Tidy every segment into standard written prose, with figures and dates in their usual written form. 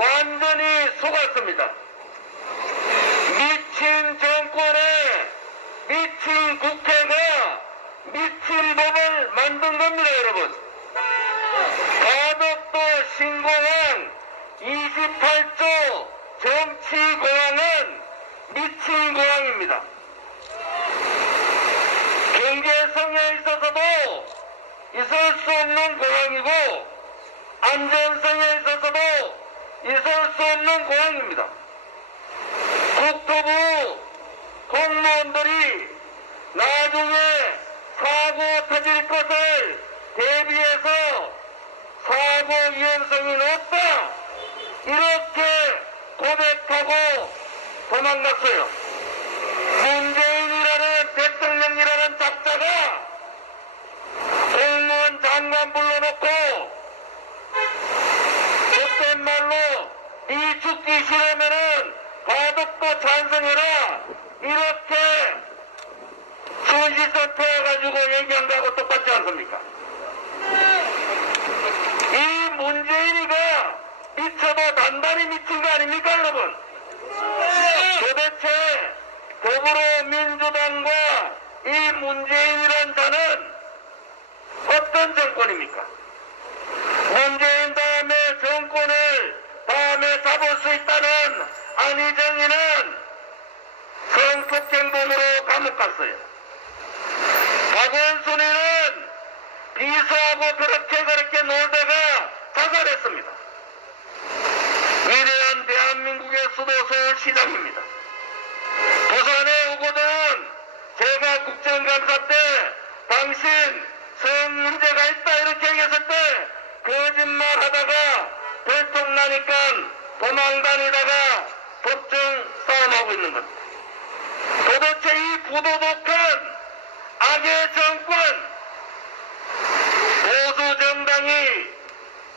완전히 속았습니다. 미친 정권에 미친 국회가 미친 법을 만든 겁니다, 여러분. 가덕도 신공항 28조 정치공항은 미친 공항입니다. 경제성에 있어서도 있을 수 없는 공항이고 안전성에 있어서도 있을 수 없는 공항입니다. 국토부 공무원들이 나중에 사고 터질 것을 대비해서 사고 위험성이 높다 이렇게 고백하고 도망갔어요. 문재인이라는 대통령이라는 작자가 공무원 장관 불러놓고 그땐 말로 이 죽기 싫으면은 가덕도 찬성해라 이렇게 순시선 태워가지고 얘기한 거하고 똑같지 않습니까? 이 문재인이가 미쳐도 단단히 미친 거 아닙니까, 여러분? 도대체 더불어민주당과 이 문재인이란 자는 어떤 정권입니까? 문재인 다음에 정권을 다음에 잡을 수 있다는 안희정이는 성폭행범으로 감옥 갔어요. 박원순이는 비서하고 그렇게 놀다가 자살했습니다. 위대한 대한민국의 수도 서울시장입니다. 부산에 오거든 제가 국정감사 때 당신 성 문제가 있다 이렇게 얘기했을 때 거짓말 하다가 들통나니까 도망다니다가 법정 싸움하고 있는 겁니다. 도대체 이 부도덕한 악의 정권 보수 정당이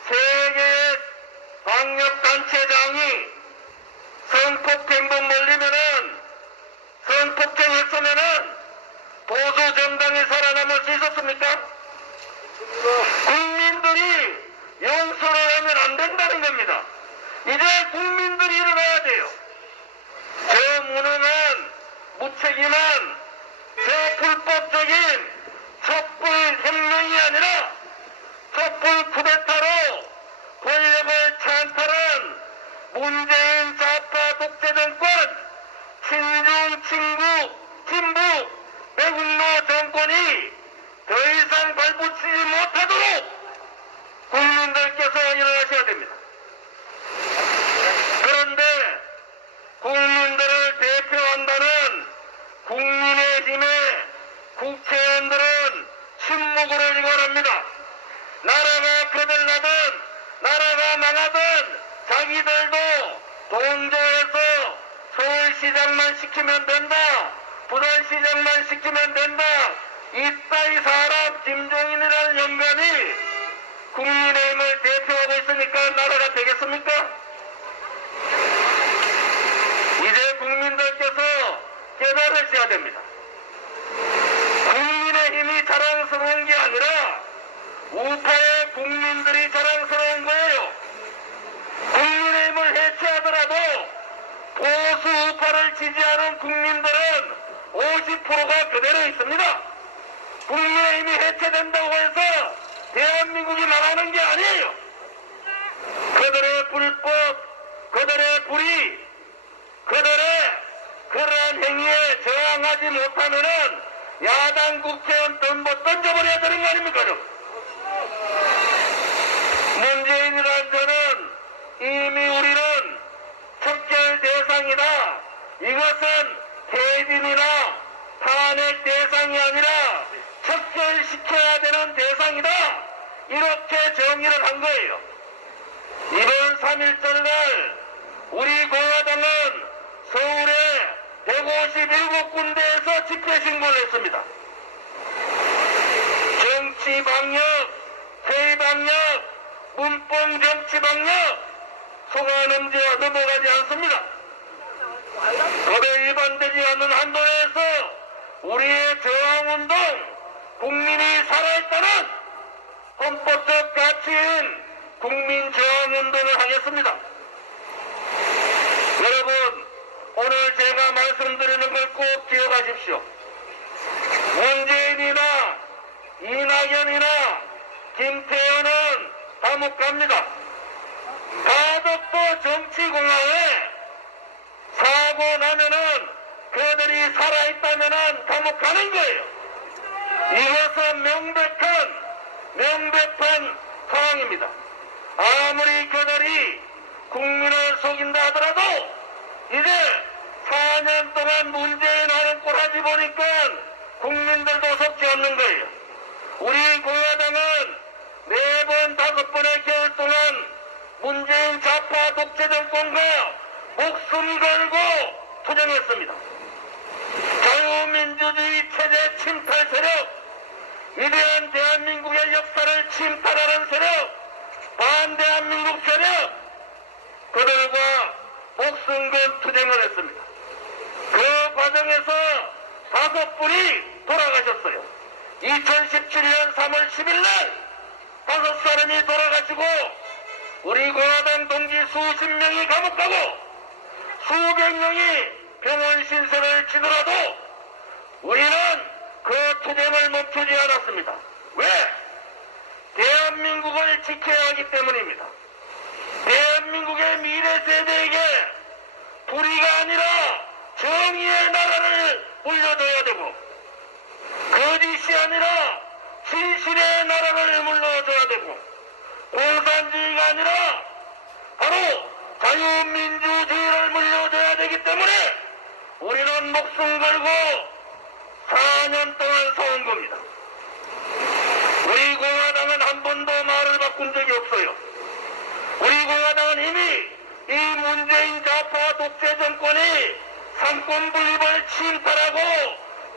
세계의 방역단체장이 성폭행범 몰리면은 성폭행했으면은 보수 정당이 살아남을 수 있었습니까? 국민들이 용서를 하면 안 된다는 겁니다. 이제 국민들이 일어나야 돼요. 저 무능한 무책임한 저 불법적인 촛불 혁명이 아니라 촛불 쿠데타로 권력을 찬탈한 문재인 좌파 독재 정권 친중 친북 매국노 정권이 더 이상 발붙이지 못하도록 국민들께서 일어나셔야 됩니다. 그런데 국민들을 대표한다는 국민의힘의 국회의원들은 침묵으로 일관합니다. 나라가 거들나든 나라가 망하든 자기들도 동조해서 서울시장만 시키면 된다, 부산시장만 시키면 된다, 이따위 사람 김종인이라는 영감이 국민의힘을 대표하고 있으니까 나라가 되겠습니까? 이제 국민들께서 깨달으셔야 됩니다. 국민의힘이 자랑스러운 게 아니라 우파의 국민들이 자랑스러운 거예요. 국민의힘을 해체하더라도 보수 우파를 지지하는 국민들은 50%가 그대로 있습니다. 국민의힘이 해체된다고 해서 대한민국이 망하는 게 아니에요. 그들의 불법, 그들의 불의, 그들의 그러한 행위에 저항하지 못하면은 야당 국회의원 던져버려야 되는 거 아닙니까, 여러분? 문재인이라는 저는 이미 우리는 척결 대상이다. 이것은 퇴진이나 탄핵 대상이 아니라 척결시켜야 되는 대상이다. 이렇게 정의를 한 거예요. 이번 3.1절날 우리 공화당은 서울의 157군데에서 집회 신고를 했습니다. 정치방역, 세방역, 문법 정치방역 소관음지와 넘어가지 않습니다. 법에 위반되지 않는 한도에서 우리의 저항운동, 국민이 살아있다는 헌법적 가치인 국민저항운동을 하겠습니다. 여러분, 오늘 제가 말씀드리는 걸 꼭 기억하십시오. 문재인이나 이낙연이나 김태현은 다 못 갑니다. 가덕도 정치공항에 사고 나면은 그들이 살아있다면은 다 못 가는 거예요. 이것은 명백한 상황입니다. 아무리 그들이 국민을 속인다 하더라도 이제 4년 동안 문재인 하는 꼴하지 보니까 국민들도 속지 않는 거예요. 우리 공화당은 4번, 5번의 겨울 동안 문재인 좌파 독재 정권과 목숨 걸고 투쟁했습니다. 자유민주주의 체제 침탈 세력, 위대한 대한민국의 역사를 침탈하는 세력, 반대한민국 세력, 그들과 목숨 건 투쟁을 했습니다. 그 과정에서 5분이 돌아가셨어요. 2017년 3월 10일 날 5사람이 돌아가시고 우리 공화당 동지 수십 명이 감옥 가고 수백 명이 병원 신세를 지더라도 우리는 그 투쟁을 멈추지 않았습니다. 왜? 대한민국을 지켜야 하기 때문입니다. 대한민국의 미래 세대에게 불의가 아니라 정의의 나라를 물려줘야 되고 거짓이 아니라 진실의 나라를 물려줘야 되고 공산주의가 아니라 바로 자유민주주의를 물려줘야 되기 때문에 우리는 목숨 걸고 4년 동안 싸운 겁니다. 우리 공화당은 한 번도 말을 바꾼 적이 없어요. 우리 공화당은 이미 이 문재인 좌파 독재 정권이 상권 분립을 침탈하고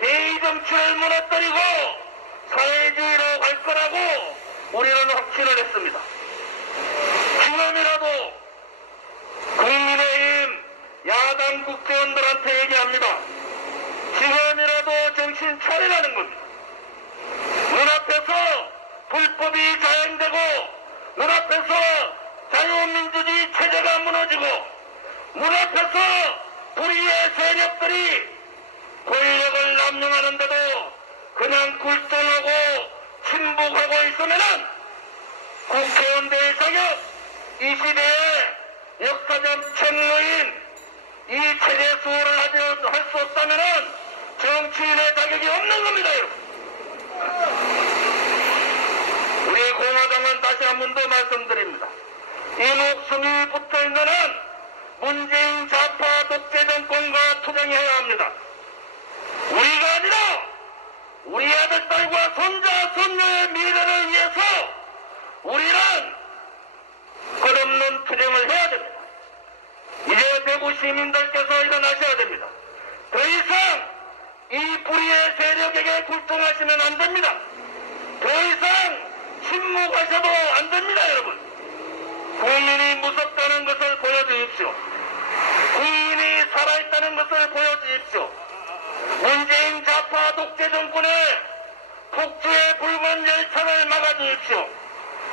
대의 정치를 무너뜨리고 사회주의로 갈 거라고 우리는 확신을 했습니다. 지금이라도 국민의힘 야당 국회의원들한테 얘기합니다. 지금이라도 정신 차리라는 겁니다. 눈앞에서 불법이 자행되고 눈앞에서 자유민주주의 체제가 무너지고 눈앞에서 불의의 세력들이 권력을 남용하는데도 그냥 굴종하고 침묵하고 있으면은 국회의원 될 자격, 이 시대의 역사적 책무인 이 체제 수호를 할 수 없다면은 정치인의 자격이 없는 겁니다, 여러분. 우리 공화당은 다시 한 번 더 말씀드립니다. 이 목숨이 붙어있는 한 문재인 좌파 독재 정권과 투쟁해야 합니다. 우리가 아니라 우리 아들, 딸과 손자, 손녀의 미래를 위해서 우리는 끝없는 투쟁을 해야 됩니다. 이제 대구 시민들께서 일어나셔야 됩니다. 더 이상 이 불의의 세력에게 굴통하시면 안 됩니다. 더 이상 침묵하셔도 안 됩니다, 여러분. 국민이 무섭다는 것을 보여주십시오. 국민이 살아있다는 것을 보여주십시오. 문재인 좌파 독재 정권의 폭주의 붉은 열차를 막아주십시오.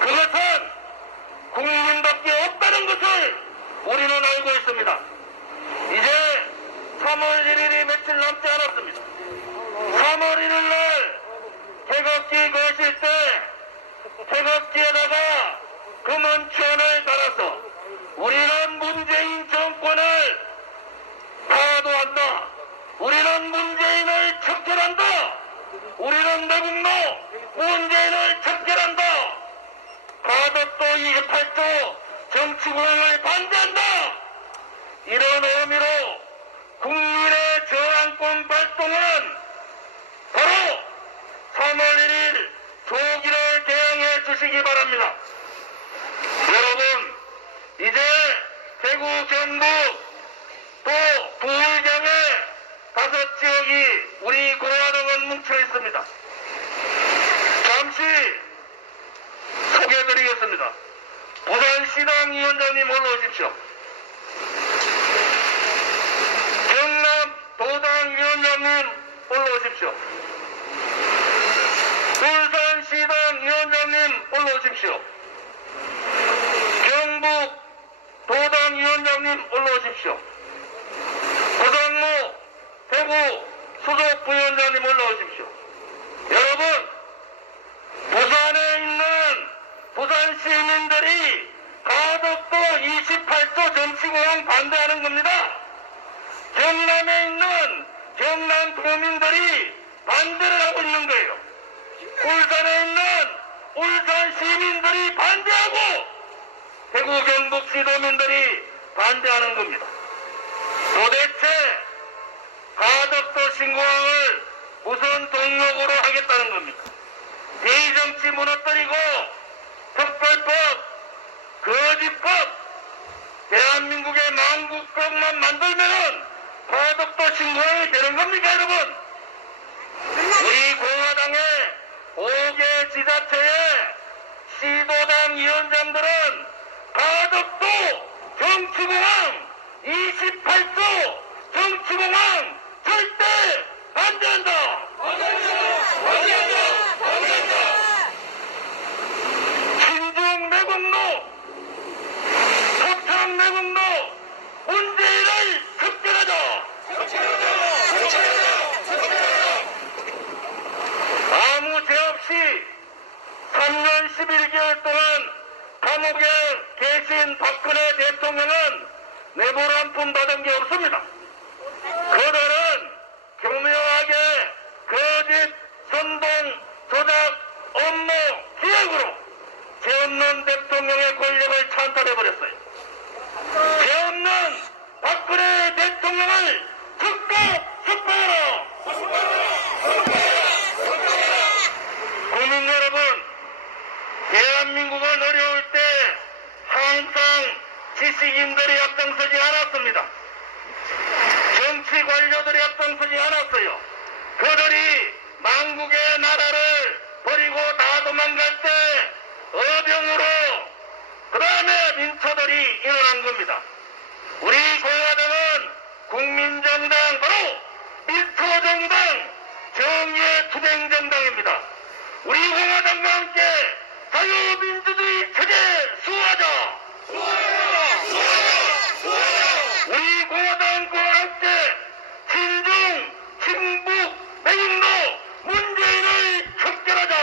그것은 국민밖에 없다는 것을 우리는 알고 있습니다. 이제 3월 1일이 며칠 남지 않았습니다. 3월 1일 날 태극기 거실 때 태극기에다가 금원천을 달아서 우리는 문재인 정권을 파도한다. 우리는 문재인을 척결한다. 우리는 내국노 문재인을 척결한다. 가덕도 28조 정치공항을 반대한다. 이런 의미로 국민의 저항권 발동은 바로 3월 1일 조기를 대응해 주시기 바랍니다. 여러분, 이제 대구, 경북, 또 부울경의 5지역이 우리 공화당은 뭉쳐 있습니다. 잠시 소개해드리겠습니다. 부산시당 위원장님 올라오십시오. 경남 도당 위원장님 올라오십시오. 울산시당 위원장님 올라오십시오. 경북 도당 위원장님 올라오십시오. 경남에 있는 경남 도민들이 반대를 하고 있는 거예요. 울산에 있는 울산 시민들이 반대하고 대구 경북 시도민들이 반대하는 겁니다. 도대체 가덕도 신공항을 무슨 동력으로 하겠다는 겁니까? 비정치 무너뜨리고 특별법, 거짓법, 대한민국의 망국법만 만들면은 가덕도 신공항이 되는 겁니까, 여러분? 우리 공화당의 5개 지자체의 시도당 위원장들은 가덕도 정치공항 28조 정치공항 절대 반대한다. 신중 매국노, 서창 매국노, 문재인을 척결하자. 아무 죄 없이 3년 11개월 동안 감옥에 계신 박근혜 대통령은 뇌물 한 푼 받은 게 없습니다. 그들은 교묘하게 거짓, 선동, 조작, 업무, 기획으로 죄 없는 대통령의 권력을 찬탈해버렸어요. 죄 없는 박근혜 대통령을 즉각 석방하라! 국민 여러분, 대한민국은 어려울 때 항상 지식인들이 앞장서지 않았습니다. 정치 관료들이 앞장서지 않았어요. 그들이 망국의 나라를 버리고 다 도망갈 때 어병으로 그 다음에 민초들이 일어난 겁니다. 우리 공화당은 국민정당, 바로 민초정당, 정의의 투쟁정당입니다. 우리 공화당과 함께 자유민주주의 체제 수호하자! 우리 공화당과 함께 친중, 친북, 매국노, 문재인을 척결하자!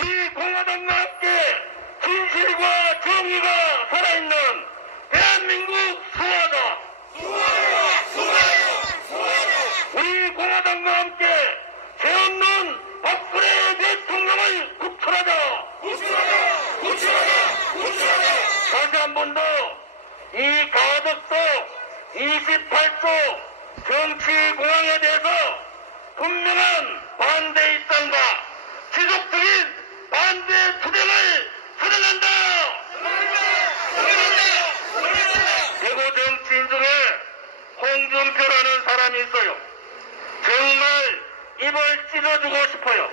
우리 공화당과 함께 진실과 정의가 살아있는 대한민국 수호하자! 우리 공화당과 함께 죄 없는 박근혜 대통령을 구출하자! 다시 한 번 더 이 가덕도 28조 정치공항에 대해서 분명한 반대 입장과 지속적인 반대 투쟁을 선언한다! 대구 정치인 중에 홍준표라는 사람이 있어요. 정말 입을 찢어주고 싶어요.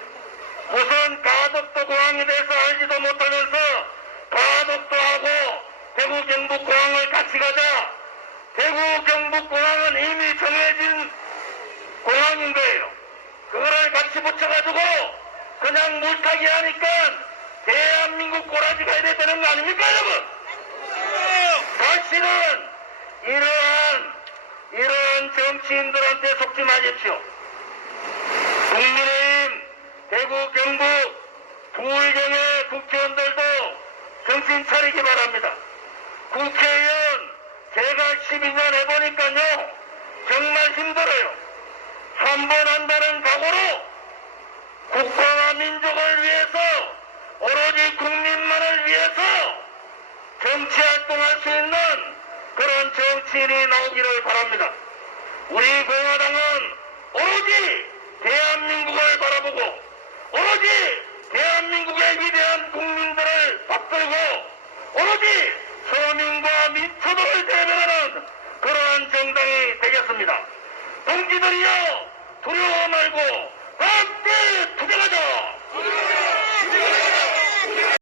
무슨 가덕도 공항에 대해서 알지도 못하면서 가덕도하고 대구 경북공항을 같이 가자. 대구 경북공항은 이미 정해진 공항인 거예요. 그거를 같이 붙여가지고 그냥 물타기 하니까 대한민국 꼬라지가 이래 되는 거 아닙니까, 여러분? 사실은 이러한 정치인들한테 속지 마십시오. 국민의힘, 대구, 경북, 부의경의 국회의원들도 정신 차리기 바랍니다. 국회의원 제가 12년 해보니까요 정말 힘들어요. 한 번 한다는 각오로 국가와 민족을 위해서 오로지 국민만을 위해서 정치활동할 수 있는 그런 정치인이 나오기를 바랍니다. 우리 공화당은 오로지 대한민국을 바라보고 오로지 대한민국의 위대한 국민들을 받들고 오로지 서민과 민초들을 대변하는 그러한 정당이 되겠습니다. 동지들이여 두려워 말고 함께 투쟁하자!